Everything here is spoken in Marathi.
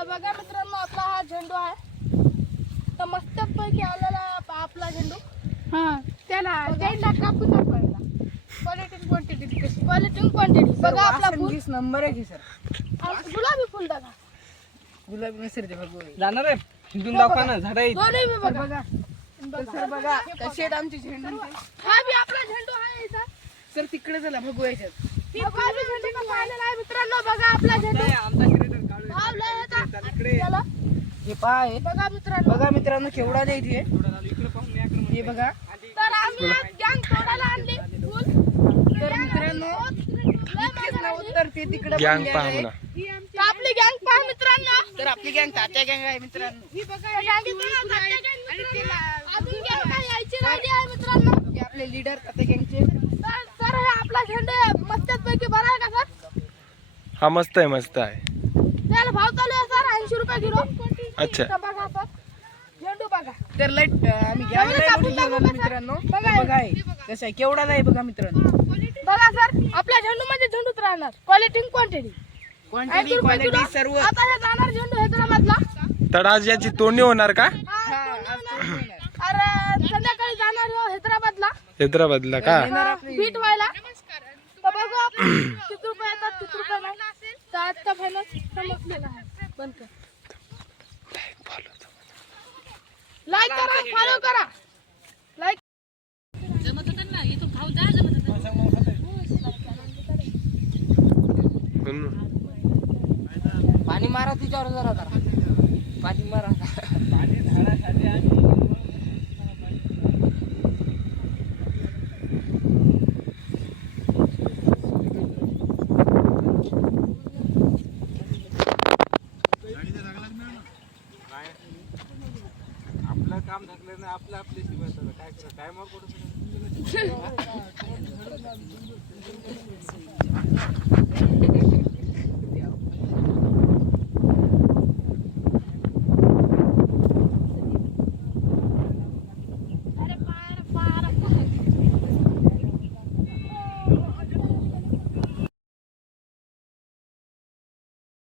तर बघा मित्रांनो आपला हा झेंडू आहे. तर मस्तच पैकी आलेला आहे आपला झेंडू. हा. त्याला कापून दाखवायला क्वालिटी क्वांटिटी क्वालिटी क्वांटिटी बघा आपला फुल. नंबर आहे की सर? आ- गुलाबी फुल बघा गुलाबी नसेल ते बघू. जाणार आहे. हिंदून दाखवा ना झाडा दोन्ही बी बघा. बघा. तर सर बघा. कसे आहेत आमचे झेंडू हा बी आपला झेंडू आहे इथं. सर तिकडे चला बघू याच्यात. हा मित्रांनो? बघा आपला झेंडू आमचा क्रिएटर काढू भाव लय होता. इकडे चला, हे पहा हे बघा मित्रांनो. बघा मित्रांनो केवढा नाही इथे. हे बघा. तर आम्ही गँग तोडायला आणली. फुल. तर मित्रांनो इतकेच तर ते तिकडे गँग पहा म्हणा. तर आपली गँग पहा मित्रांनो. तर आपली गँग तात्या गँग आहे मित्रांनो. ही बघा अजून गँग काय यायची राहिली आहे? मित्रांनो. हे आपले लीडर तात्या गँगचे तर सर हे आपला झेंडे मस्तच पैकी बरा आहे का सर? हा मस्त आहे मस्त आहे. त्याला भाव चालू आहे रुपये किलो. अच्छा. तर बघा सर. झेंडू बघा. तर लाइट आम्ही गँग एवढं नाही कापून मोठी घेऊन टाकू आलो का, सर? मित्रांनो. बघा हे बघा हे. कसं आहे. केवढा नाही बघा मित्रांनो. बघा सर आपल्या झेंडू मध्ये झेंडूच राहणार क्वालिटी क्वांटिटी क्वांटिटी क्वालिटी सर्व. आता हे जाणार झेंडू हैदराबादला तर आज याची तोडणी होणार का? हा, आज. अरे संध्याकाळी जाणार हो हैदराबादला. हैदराबादला का? येणार आपली बीट व्हायला. तर बघू आपण. किती रुपये येतात किती रुपये नाही. तर आजचा फायनल समजलेला आहे. बंद कर. लाईक करा फॉलो करा. लाईक म्हणून. पाणी मारा तिच्यावर जरा जरा. पाणी मारा. पाणी झाडासाठी आणि आपलं काम झाकलं नाही आपलं आपले शिवाय काय करा टायमावर कुठं